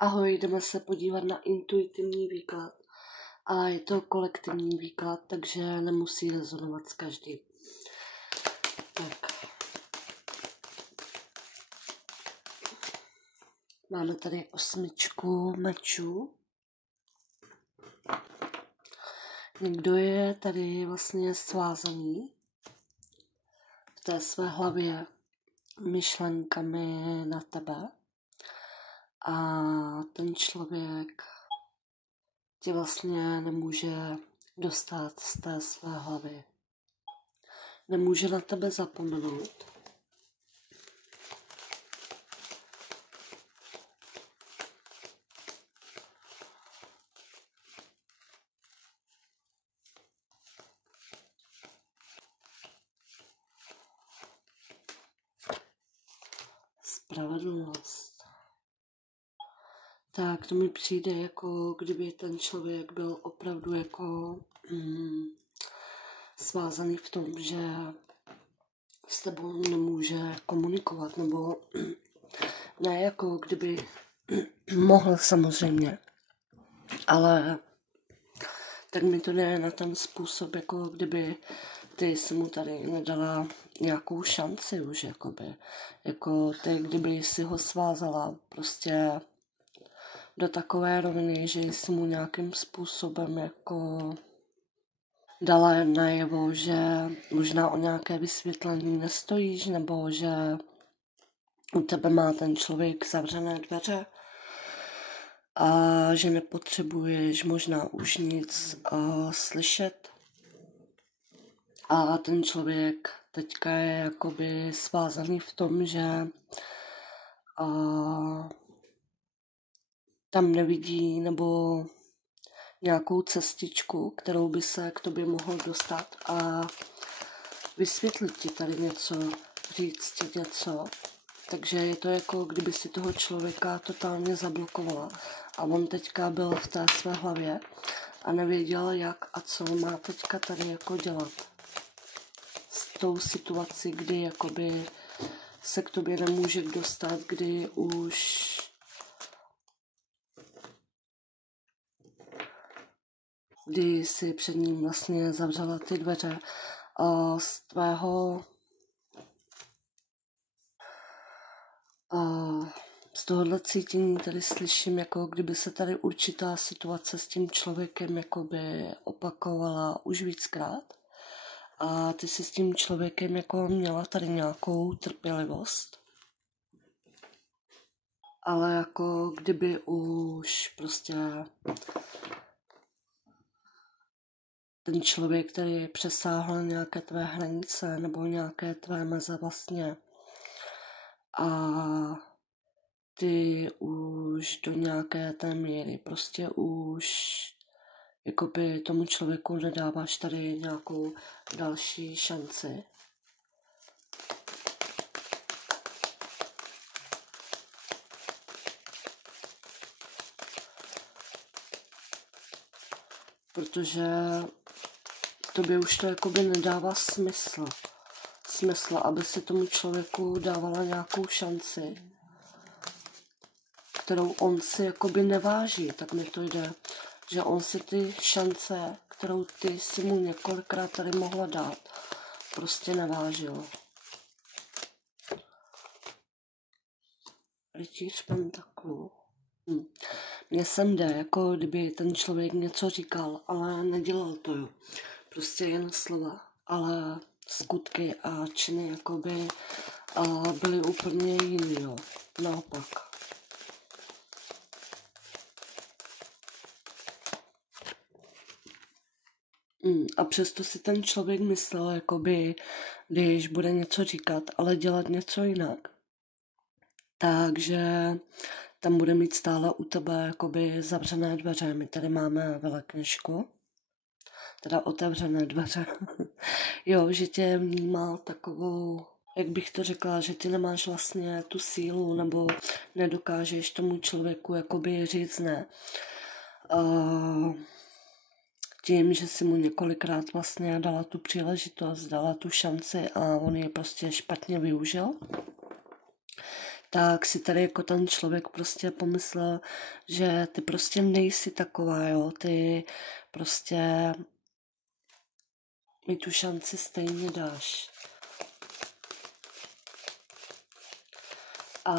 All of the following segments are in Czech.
Ahoj, jdeme se podívat na intuitivní výklad. A je to kolektivní výklad, takže nemusí rezonovat s každým. Tak. Máme tady 8 mečů. Někdo je tady vlastně svázaný v té své hlavě myšlenkami na tebe. A ten člověk tě vlastně nemůže dostat z té své hlavy. Nemůže na tebe zapomenout. Spravedlnost. Tak to mi přijde, jako kdyby ten člověk byl opravdu jako svázaný v tom, že s tebou nemůže komunikovat, nebo ne jako kdyby mohl samozřejmě, ale tak mi to jde na ten způsob, jako kdyby ty si mu tady nedala nějakou šanci už, jakoby. Jako ty, kdyby si ho svázala prostě do takové roviny, že jsi mu nějakým způsobem jako dala najevo, že možná o nějaké vysvětlení nestojíš, nebo že u tebe má ten člověk zavřené dveře a že nepotřebuješ možná už nic slyšet. A ten člověk teďka je jakoby svázaný v tom, že tam nevidí nebo nějakou cestičku, kterou by se k tobě mohl dostat a vysvětlit ti tady něco, říct ti něco. Takže je to jako kdyby si toho člověka totálně zablokovala a on teďka byl v té své hlavě a nevěděl, jak a co má teďka tady jako dělat s tou situací, kdy jakoby se k tobě nemůže dostat, kdy už kdy si před ním vlastně zavřela ty dveře a z tohohle cítění tady slyším, jako kdyby se tady určitá situace s tím člověkem jakoby opakovala už víckrát a ty si s tím člověkem jako měla tady nějakou trpělivost, ale jako kdyby už prostě ten člověk, který přesáhl nějaké tvé hranice nebo nějaké tvé meze vlastně a ty už do nějaké té míry prostě už jakoby tomu člověku nedáváš tady nějakou další šanci. Protože tobě už to jakoby nedává smysl, aby si tomu člověku dávala nějakou šanci, kterou on si jakoby neváží, tak mi to jde, že on si ty šance, kterou ty si mu několikrát tady mohla dát, prostě nevážil. Rytíř pentaklů. Mně sem jde, jako kdyby ten člověk něco říkal, ale nedělal to, jo. Prostě jen slova, ale skutky a činy jakoby byly úplně jiný, jo. Naopak. A přesto si ten člověk myslel, jakoby, když bude něco říkat, ale dělat něco jinak. Takže tam bude mít stále u tebe jakoby zavřené dveře. My tady máme velekněžku, teda otevřené dveře. Jo, že tě vnímal takovou, jak bych to řekla, že ty nemáš vlastně tu sílu, nebo nedokážeš tomu člověku jakoby říct ne. Tím, že si mu několikrát vlastně dala tu příležitost, dala tu šanci a on ji prostě špatně využil, tak si tady jako ten člověk prostě pomyslel, že ty prostě nejsi taková, jo, ty prostě mi tu šanci stejně dáš. A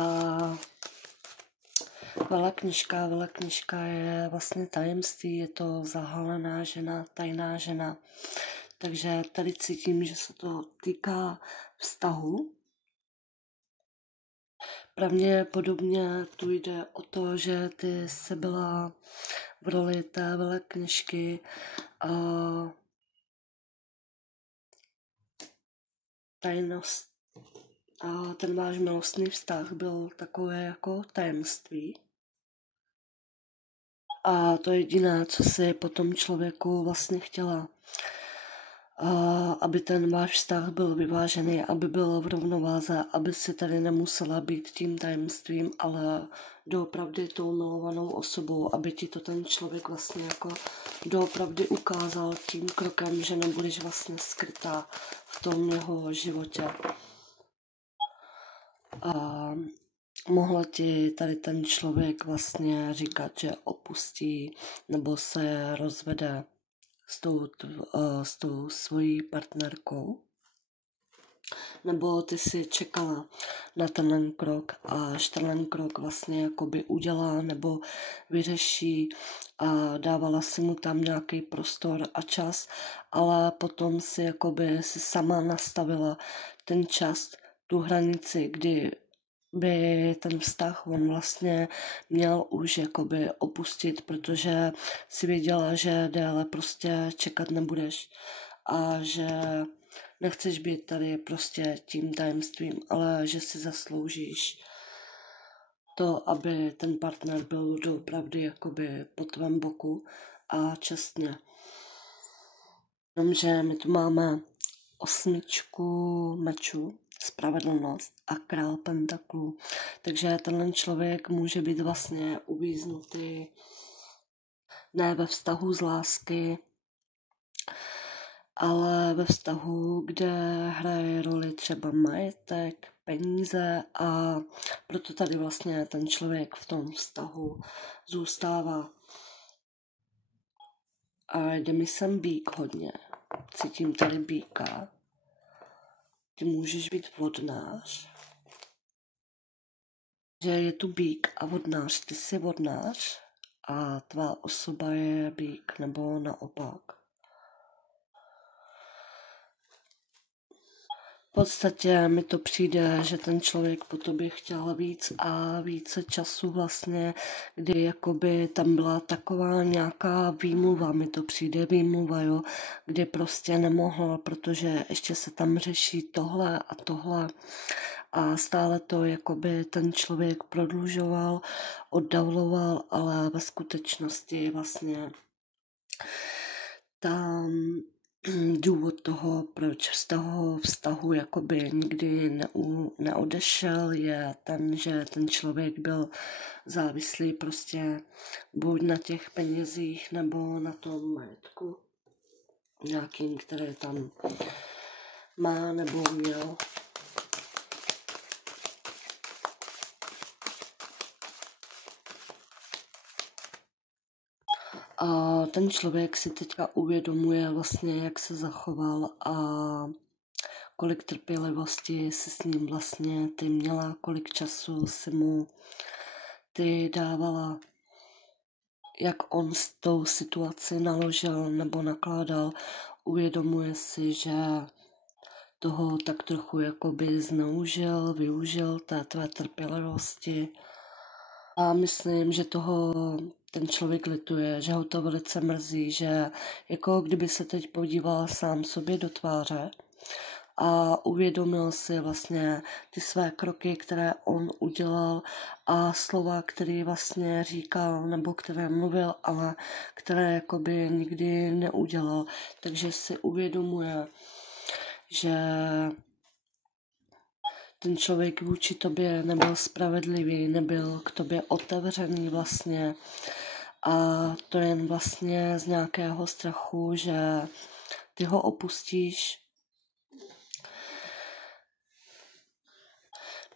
velekněžka je vlastně tajemství, je to zahalená žena, tajná žena. Takže tady cítím, že se to týká vztahu. Pravděpodobně tu jde o to, že ty jsi byla v roli té velekněžky a tajnost a ten váš milostný vztah byl takové jako tajemství. A to jediné, co si po tom člověku vlastně chtěla, aby ten váš vztah byl vyvážený, aby byl v rovnováze, aby si tady nemusela být tím tajemstvím, ale doopravdy tou milovanou osobou, aby ti to ten člověk vlastně jako doopravdy ukázal tím krokem, že nebudeš vlastně skrytá v tom jeho životě. A mohl ti tady ten člověk vlastně říkat, že opustí nebo se rozvede s tou svojí partnerkou. Nebo ty si čekala na ten krok, až ten krok vlastně jakoby udělá nebo vyřeší a dávala si mu tam nějaký prostor a čas, ale potom si jakoby si sama nastavila ten čas, tu hranici, kdy by ten vztah on vlastně měl už jakoby opustit, protože si věděla, že déle prostě čekat nebudeš a že nechceš být tady prostě tím tajemstvím, ale že si zasloužíš to, aby ten partner byl doopravdy jakoby po tvém boku a čestně. Jenomže my tu máme 8 mečů, spravedlnost a král pentaklů. Takže tenhle člověk může být vlastně uvíznutý ne ve vztahu z lásky, ale ve vztahu, kde hraje roli třeba majetek, peníze a proto tady vlastně ten člověk v tom vztahu zůstává. A jde mi sem býk hodně. Cítím tady býka. Ty můžeš být vodnář. Že je tu býk a vodnář. Ty jsi vodnář a tvá osoba je býk, nebo naopak. V podstatě mi to přijde, že ten člověk po tobě chtěl víc a více času vlastně, kdy jakoby tam byla taková nějaká výmluva, mi to přijde výmluva, jo, kdy prostě nemohl, protože ještě se tam řeší tohle a tohle a stále to jakoby ten člověk prodlužoval, oddaloval, ale ve skutečnosti vlastně tam důvod toho, proč z toho vztahu jakoby nikdy neodešel, je ten, že ten člověk byl závislý prostě buď na těch penězích nebo na tom majetku nějakým, které tam má nebo měl. A ten člověk si teďka uvědomuje vlastně, jak se zachoval a kolik trpělivosti si s ním vlastně ty měla, kolik času si mu ty dávala, jak on s tou situací naložil nebo nakládal. Uvědomuje si, že toho tak trochu jakoby zneužil, využil té tvé trpělivosti. A myslím, že toho ten člověk lituje, že ho to velice mrzí, že jako kdyby se teď podíval sám sobě do tváře a uvědomil si vlastně ty své kroky, které on udělal a slova, které vlastně říkal nebo které mluvil, ale které jakoby nikdy neudělal. Takže si uvědomuje, že ten člověk vůči tobě nebyl spravedlivý, nebyl k tobě otevřený vlastně. A to jen vlastně z nějakého strachu, že ty ho opustíš.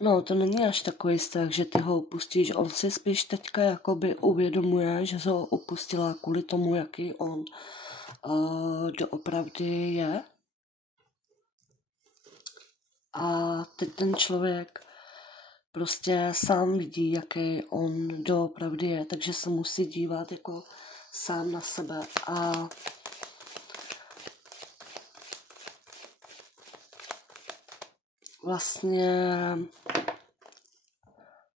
No, to není až takový strach, že ty ho opustíš. On si spíš teďka jakoby uvědomuje, že ho opustila kvůli tomu, jaký on doopravdy je. A teď ten člověk prostě sám vidí, jaký on doopravdy je, takže se musí dívat jako sám na sebe. A vlastně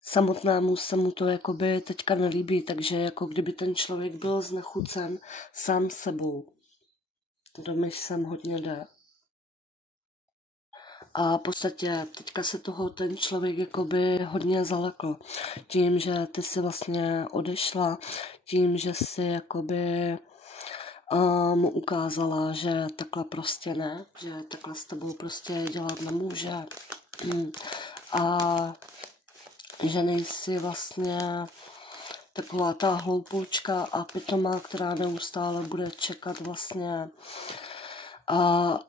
samotnému se mu to jakoby teďka nelíbí, takže jako kdyby ten člověk byl znechucen sám sebou. To mi sem hodně jde. A v podstatě teďka se toho ten člověk jakoby hodně zalekl. Tím, že ty si vlastně odešla, tím, že si jakoby mu ukázala, že takhle prostě ne, že takhle s tebou prostě dělat nemůže. A že nejsi vlastně taková ta hloupoučka a pitomá, která neustále bude čekat vlastně,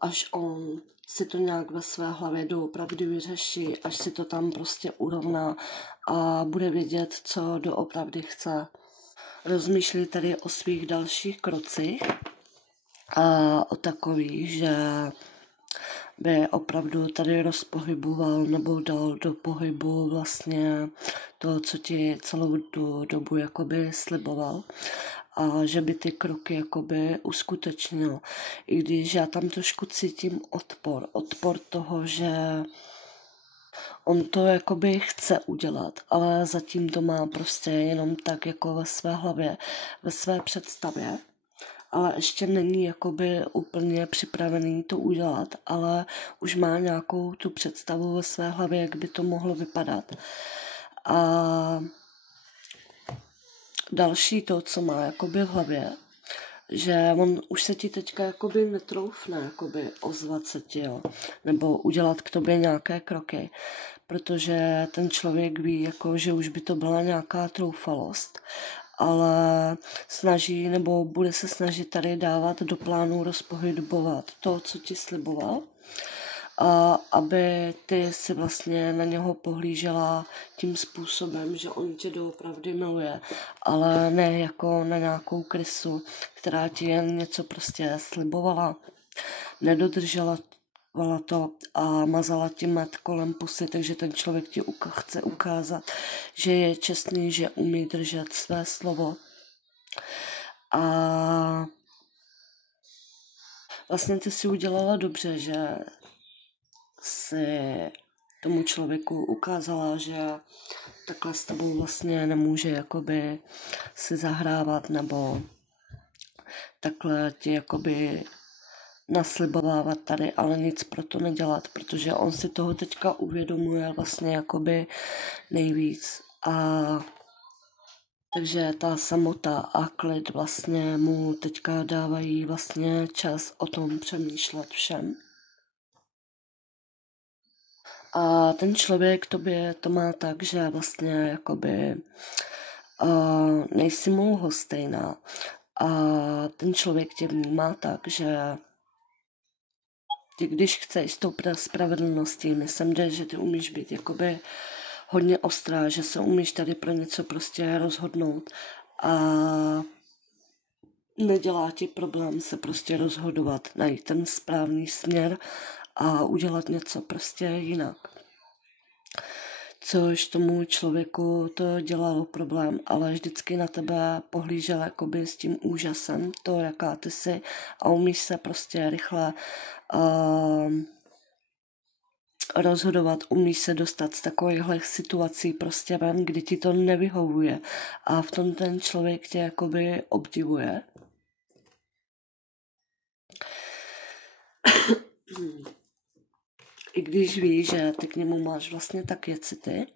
až on si to nějak ve své hlavě doopravdy vyřeší, až si to tam prostě urovná a bude vědět, co doopravdy chce. Rozmýšlí tady o svých dalších krocích a o takových, že by opravdu tady rozpohyboval nebo dal do pohybu vlastně to, co ti celou tu dobu jakoby sliboval a že by ty kroky jakoby uskutečnil. I když já tam trošku cítím odpor toho, že on to jakoby chce udělat, ale zatím to má prostě jenom tak jako ve své hlavě, ve své představě. Ale ještě není jakoby úplně připravený to udělat, ale už má nějakou tu představu ve své hlavě, jak by to mohlo vypadat. A další to, co má jakoby v hlavě, že on už se ti teďka jakoby netroufne jakoby ozvat se ti, jo, nebo udělat k tobě nějaké kroky, protože ten člověk ví, jako, že už by to byla nějaká troufalost, ale snaží nebo bude se snažit tady dávat do plánu rozpohybovat to, co ti sliboval, a aby ty si vlastně na něho pohlížela tím způsobem, že on tě doopravdy miluje, ale ne jako na nějakou krysu, která ti jen něco prostě slibovala, nedodržela to a mazala ti med kolem pusy, takže ten člověk ti chce ukázat, že je čestný, že umí držet své slovo. A vlastně ty si udělala dobře, že si tomu člověku ukázala, že takhle s tebou vlastně nemůže jakoby si zahrávat nebo takhle ti jakoby naslibovávat tady, ale nic pro to nedělat, protože on si toho teďka uvědomuje vlastně jakoby nejvíc. A takže ta samota a klid vlastně mu teďka dávají vlastně čas o tom přemýšlet všem. A ten člověk tobě to má tak, že vlastně jakoby nejsi mu lhostejná. A ten člověk tě vnímá tak, že ty, když chceš s tou spravedlností, myslím, že ty umíš být jakoby hodně ostrá, že se umíš tady pro něco prostě rozhodnout a nedělá ti problém se prostě rozhodovat, najít ten správný směr a udělat něco prostě jinak. Což tomu člověku to dělalo problém, ale vždycky na tebe pohlížel jakoby s tím úžasem, to, jaká ty jsi, a umíš se prostě rychle rozhodovat, umíš se dostat z takovýchhle situací prostě ven, kdy ti to nevyhovuje, a v tom ten člověk tě jakoby obdivuje. I když víš, že ty k němu máš vlastně taky city,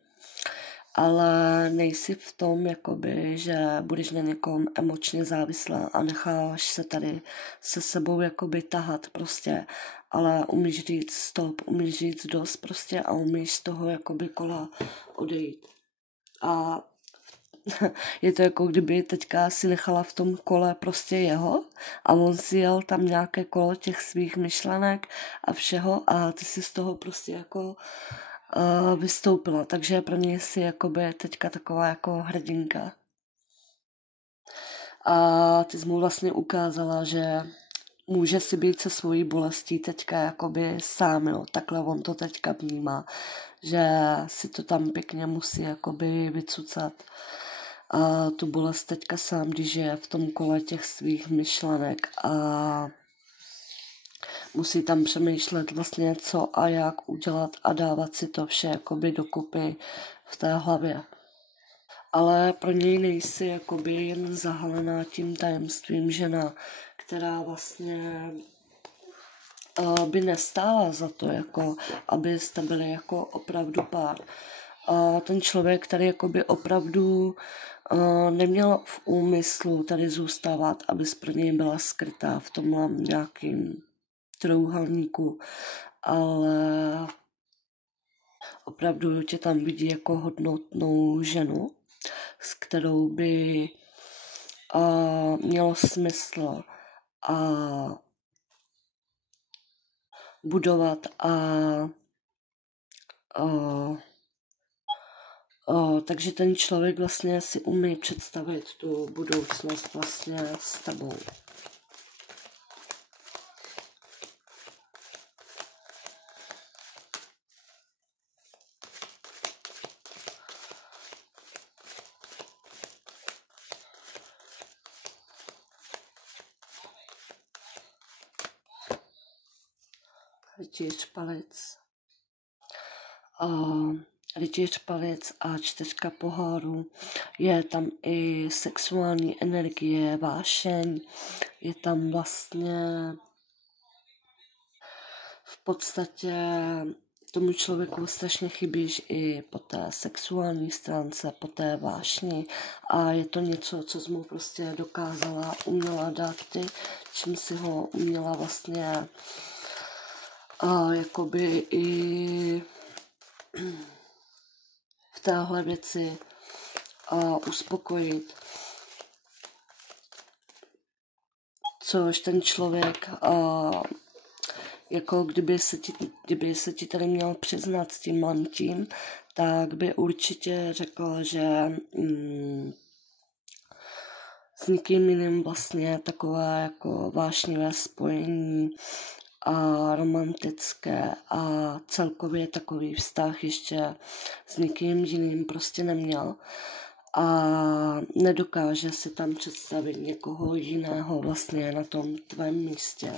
ale nejsi v tom, jakoby, že budeš na někom emočně závislá a necháš se tady se sebou jakoby tahat prostě, ale umíš říct stop, umíš říct dost prostě a umíš z toho jakoby kola odejít. A je to jako kdyby teďka si nechala v tom kole prostě jeho a on si jel tam nějaké kolo těch svých myšlenek a všeho a ty si z toho prostě jako vystoupila, takže pro něj si jakoby teďka taková jako hrdinka. A ty jsi mu vlastně ukázala, že může si být se svojí bolestí teďka jakoby sám, jo. Takhle on to teďka vnímá, že si to tam pěkně musí jakoby vycucat. A tu bolest teďka sám, když je v tom kole těch svých myšlenek a musí tam přemýšlet vlastně co a jak udělat a dávat si to vše jakoby dokupy v té hlavě. Ale pro něj nejsi jakoby jen zahalená tím tajemstvím žena, která vlastně by nestála za to, jako abyste byli jako opravdu pár. A ten člověk tady jakoby opravdu neměl v úmyslu tady zůstávat, aby pro něj byla skrytá v tomhle nějakým trojúhelníku, ale opravdu tě tam vidí jako hodnotnou ženu, s kterou by mělo smysl a budovat takže ten člověk vlastně si umí představit tu budoucnost vlastně s tebou. Rytíř palic. Rytíř palic a 4 pohárů. Je tam i sexuální energie, vášeň. Je tam vlastně v podstatě tomu člověku strašně chybíš i po té sexuální stránce, po té vášni a je to něco, co jsi mu prostě dokázala, uměla dát ty, čím si ho uměla vlastně jakoby i v téhle věci uspokojit. Což ten člověk jako kdyby se ti tady měl přiznat s tím mantím, tak by určitě řekl, že s nikým jiným vlastně takové jako vášnivé spojení a romantické a celkově takový vztah ještě s nikým jiným prostě neměl a nedokáže si tam představit někoho jiného vlastně na tom tvém místě.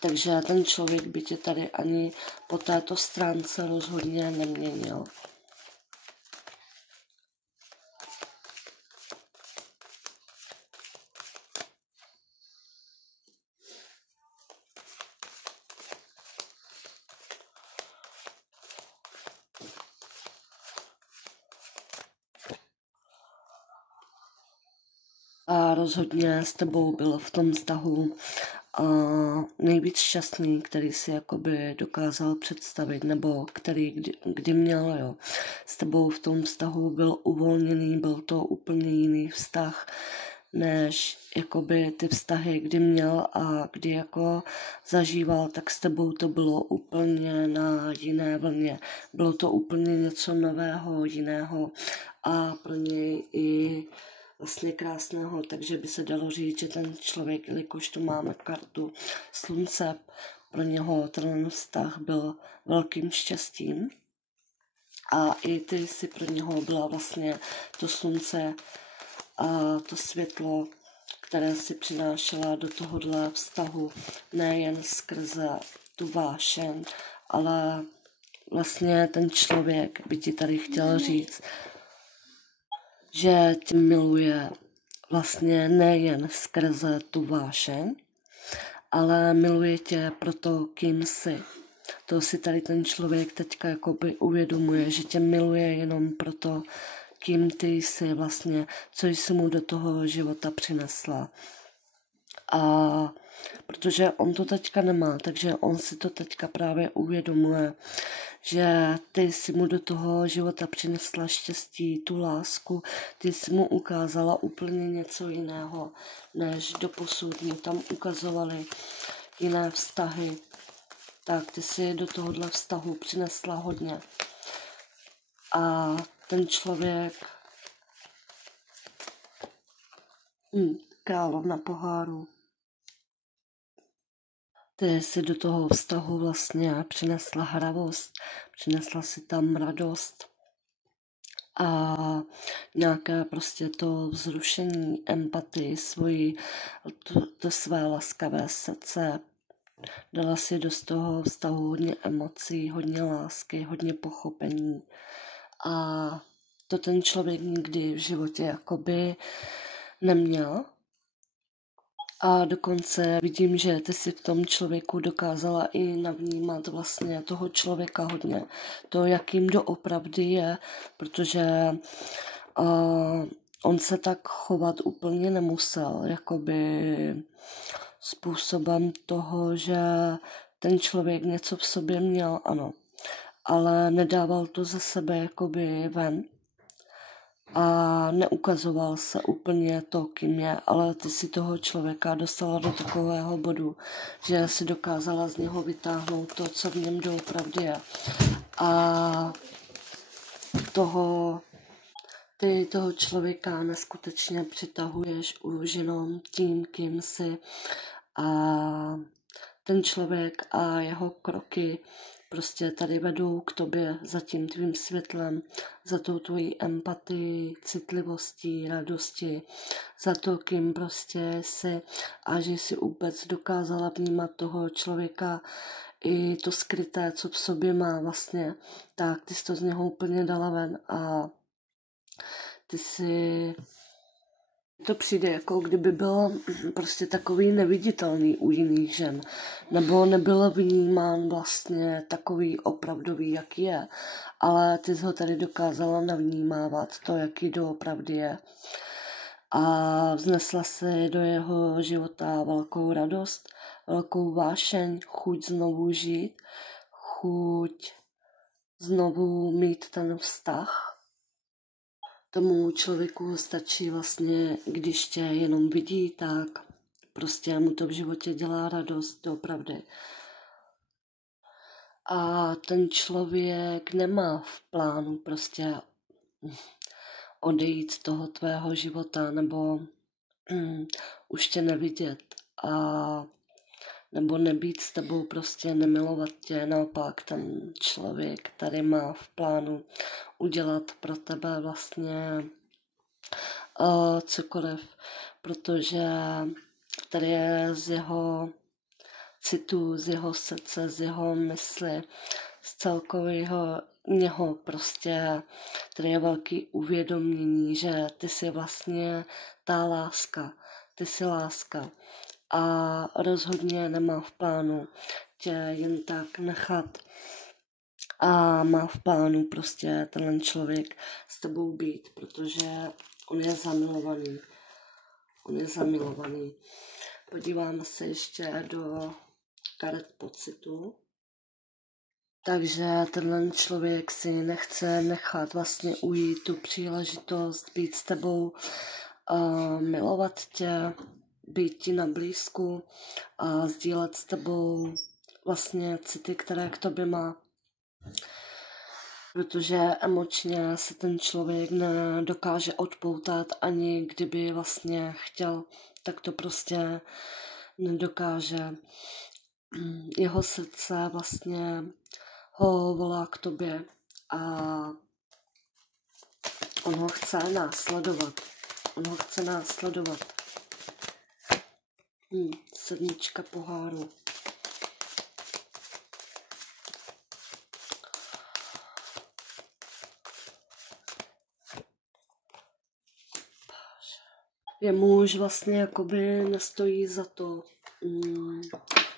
Takže ten člověk by tě tady ani po této stránce rozhodně neměnil. A rozhodně s tebou byl v tom vztahu nejvíc šťastný, který si jakoby dokázal představit, nebo který kdy měl, jo. S tebou v tom vztahu byl uvolněný, byl to úplně jiný vztah, než jakoby ty vztahy, kdy měl a kdy jako zažíval, tak s tebou to bylo úplně na jiné vlně. Bylo to úplně něco nového, jiného a pro něj i vlastně krásného, takže by se dalo říct, že ten člověk, jelikož tu máme kartu slunce, pro něho ten vztah byl velkým štěstím a i ty si pro něho byla vlastně to slunce a to světlo, které si přinášela do tohohle vztahu nejen skrze tu vášeň, ale vlastně ten člověk by ti tady chtěl říct, že tě miluje vlastně nejen skrze tu vášeň, ale miluje tě proto, kým jsi. To si tady ten člověk teďka jakoby uvědomuje, že tě miluje jenom proto, kým ty jsi vlastně, co jsi mu do toho života přinesla. A protože on to teďka nemá, takže on si to teďka právě uvědomuje, že ty si mu do toho života přinesla štěstí, tu lásku, ty si mu ukázala úplně něco jiného, než doposud mu tam ukazovali jiné vztahy. tak ty si do tohohle vztahu přinesla hodně. A ten člověk, královna poháru, ty si do toho vztahu vlastně přinesla hravost, přinesla si tam radost a nějaké prostě to vzrušení, empatii, to své laskavé srdce. Dala si do toho vztahu hodně emocí, hodně lásky, hodně pochopení. A to ten člověk nikdy v životě jakoby neměl. A dokonce vidím, že ty si v tom člověku dokázala i navnímat vlastně toho člověka hodně. To, jakým doopravdy je, protože on se tak chovat úplně nemusel, jakoby způsobem toho, že ten člověk něco v sobě měl, ano, ale nedával to ze sebe jakoby ven a neukazoval se úplně to, kým je, ale ty si toho člověka dostala do takového bodu, že si dokázala z něho vytáhnout to, co v něm doopravdy je. A ty toho člověka neskutečně přitahuješ už jenom tím, kým jsi. A ten člověk a jeho kroky prostě tady vedou k tobě za tím tvým světlem, za tou tvojí empatii, citlivostí, radosti, za to, kým prostě jsi a že jsi vůbec dokázala vnímat toho člověka i to skryté, co v sobě má vlastně, tak ty jsi to z něho úplně dala ven a ty si... To přijde, jako kdyby byl prostě takový neviditelný u jiných žen. Nebo nebyl vnímán vlastně takový opravdový, jaký je. Ale ty jsi ho tady dokázala navnímávat to, jaký doopravdy je. A vznesla se do jeho života velkou radost, velkou vášeň, chuť znovu žít, chuť znovu mít ten vztah. Tomu člověku stačí vlastně, když tě jenom vidí, tak prostě mu to v životě dělá radost, doopravdy. A ten člověk nemá v plánu prostě odejít z toho tvého života nebo už tě nevidět a nebo nebýt s tebou, prostě nemilovat tě. Naopak ten člověk tady má v plánu udělat pro tebe vlastně cokoliv, protože tady je z jeho citu, z jeho srdce, z jeho mysli, z celkového něho prostě tady je velký uvědomění, že ty jsi vlastně ta láska, ty jsi láska a rozhodně nemá v plánu tě jen tak nechat a má v plánu prostě tenhle člověk s tebou být, protože on je zamilovaný. On je zamilovaný. Podíváme se ještě do karet pocitu. Takže tenhle člověk si nechce nechat vlastně ujít tu příležitost být s tebou, milovat tě, být ti na blízku a sdílet s tebou vlastně city, které k tobě má. Protože emočně se ten člověk nedokáže odpoutat, ani kdyby vlastně chtěl, tak to prostě nedokáže. Jeho srdce vlastně ho volá k tobě a on ho chce následovat. Sedmička poháru. Jemu už vlastně jakoby nestojí za to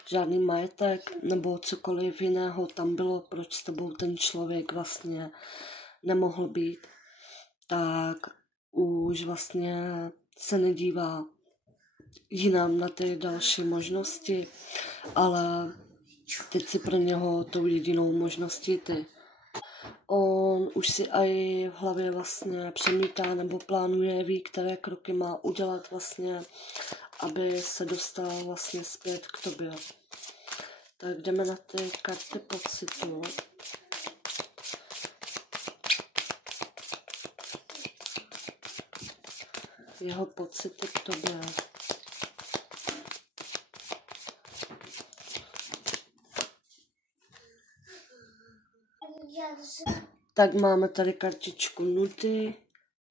žádný majetek nebo cokoliv jiného tam bylo, proč s tebou ten člověk vlastně nemohl být, tak už vlastně se nedívá jinam na ty další možnosti, ale teď si pro něho tou jedinou možností ty. On už si i v hlavě vlastně přemítá nebo plánuje, ví, které kroky má udělat vlastně, aby se dostal vlastně zpět k tobě. Tak jdeme na ty karty pocitu. Jeho pocity k tobě. Tak máme tady kartičku nudy,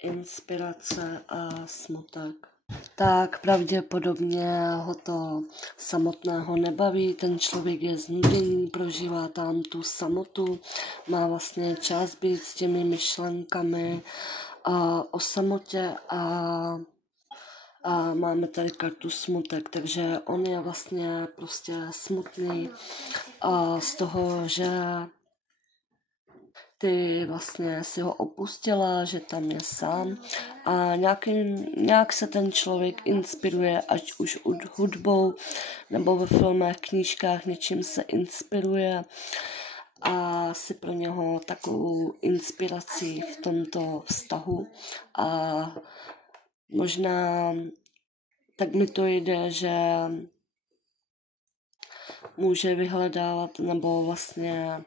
inspirace a smutek. Tak pravděpodobně ho to samotného nebaví, ten člověk je znuděný, prožívá tam tu samotu, má vlastně čas být s těmi myšlenkami o samotě a máme tady kartu smutek, takže on je vlastně prostě smutný z toho, že ty vlastně si ho opustila, že tam je sám a nějak se ten člověk inspiruje, ať už hudbou nebo ve filmech, knížkách, něčím se inspiruje a si pro něho takovou inspirací v tomto vztahu a možná tak mi to jde, že může vyhledávat nebo vlastně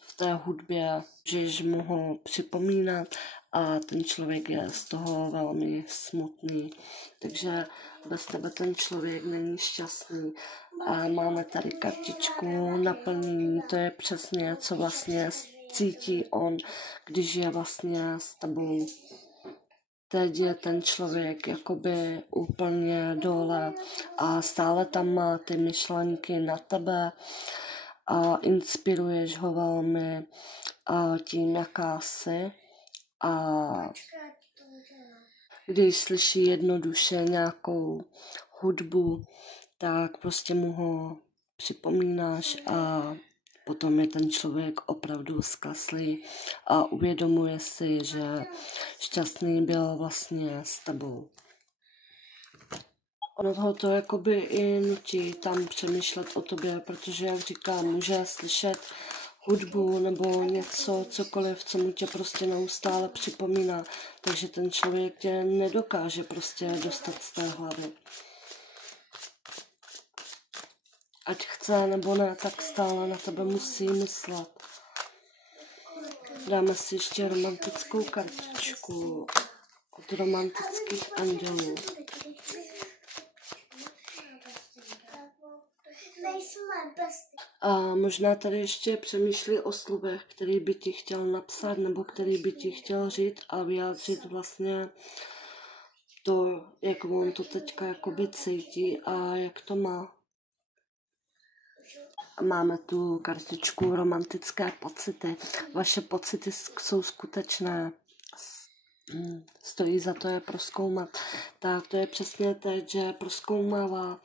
v té hudbě, že mu ho připomínat a ten člověk je z toho velmi smutný. Takže bez tebe ten člověk není šťastný. A máme tady kartičku naplnění, to je přesně, co vlastně cítí on, když je vlastně s tebou. Teď je ten člověk jakoby úplně dole a stále tam má ty myšlenky na tebe a inspiruješ ho velmi tím, jaká jsi. A když slyší jednoduše nějakou hudbu, tak prostě mu ho připomínáš a potom je ten člověk opravdu zkaslý a uvědomuje si, že šťastný byl vlastně s tebou. Ono ho to jakoby i nutí tam přemýšlet o tobě, protože, jak říkám, může slyšet hudbu nebo něco, cokoliv, co mu tě prostě neustále připomíná. Takže ten člověk tě nedokáže prostě dostat z té hlavy. Ať chce nebo ne, tak stále na tebe musí myslet. Dáme si ještě romantickou kartičku od romantických andělů. A možná tady ještě přemýšlí o slovech, který by ti chtěl napsat nebo který by ti chtěl říct a vyjádřit vlastně to, jak on to teďka jakoby cítí a jak to má. A máme tu kartičku romantické pocity. Vaše pocity jsou skutečné. Stojí za to je prozkoumat. Tak to je přesně teď, že prozkoumává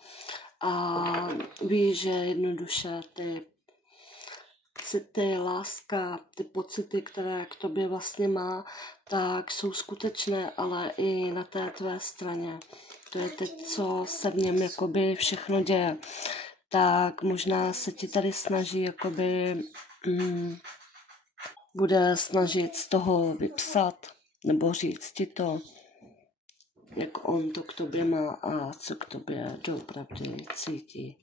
a ví, že jednoduše ty city, láska, ty pocity, které k tobě vlastně má, tak jsou skutečné, ale i na té tvé straně. To je teď, co se v něm jakoby všechno děje. Tak možná se ti tady snaží jakoby bude snažit z toho vypsat nebo říct ti to, jak on to k tobě má a co k tobě doopravdy cítí.